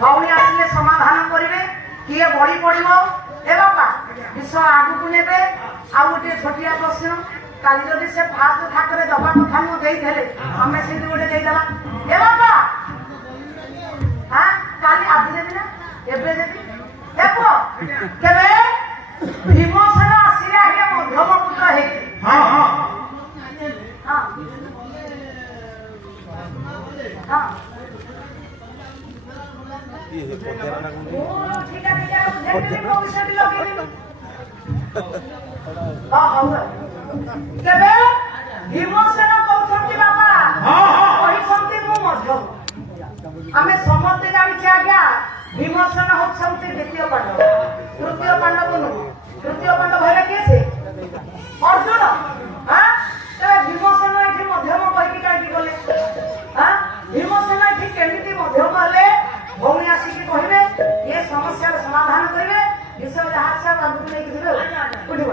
ଭଉଣୀ ଆସିଲେ ସମାଧାନ କରିବେ କିଏ ବଳି ପଡିବ ଏ ବାପା ବିଷୟ ଆଗକୁ ନେବେ। ଆଉ ଗୋଟିଏ ଛୋଟିଆ ପ୍ରଶ୍ନ କାଲି ଯଦି ସେ ଫାଷ୍ଟ ଥାକରେ ଦବା କଥା ମୁଁ ଦେଇଥିଲେ ଆମେ ସେଠି ଗୋଟେ ଦେଇଦେବା ଏ ବାପା କାଲି ଆଜି ଦେବି ନା ଏବେ ଦେବି ଦେଖ କେବେ ଭୀମସେନ ଆସିଲେ ଆଜ୍ଞା ମଧ୍ୟମ ପୁତ୍ର ହେଇଛି। କେବେ ଭୀମସେନ କହୁଛନ୍ତି ବାପା କହିଛନ୍ତି ମୁଁ ମଧ୍ୟମ। ଆମେ ସମସ୍ତେ ଜାଣିଛେ ଆଜ୍ଞା ଭୀମସେନ ହଉଛନ୍ତି ଦ୍ୱିତୀୟ ପାଣ୍ଡବ ତୃତୀୟ ପାଣ୍ଡବ ନୁହଁ। ତୃତୀୟ ପାଣ୍ଡବ ହେଲେ କିଏ ସେ ଅର୍ଜୁନ। ଭୀମସେନ ଏଠି ମଧ୍ୟମ କହିକି କାହିଁକି ଗଲେ? ଭୀମସେନ ଏଠି କେମିତି ମଧ୍ୟମ ହେଲେ? ଭଉଣୀ ଆସିକି କହିବେ ଏ ସମସ୍ୟାର ସମାଧାନ କରିବେ ବିଷୟ ଯାହା ଆଗକୁ ନେଇକି ଯିବେ ଉଠିବ।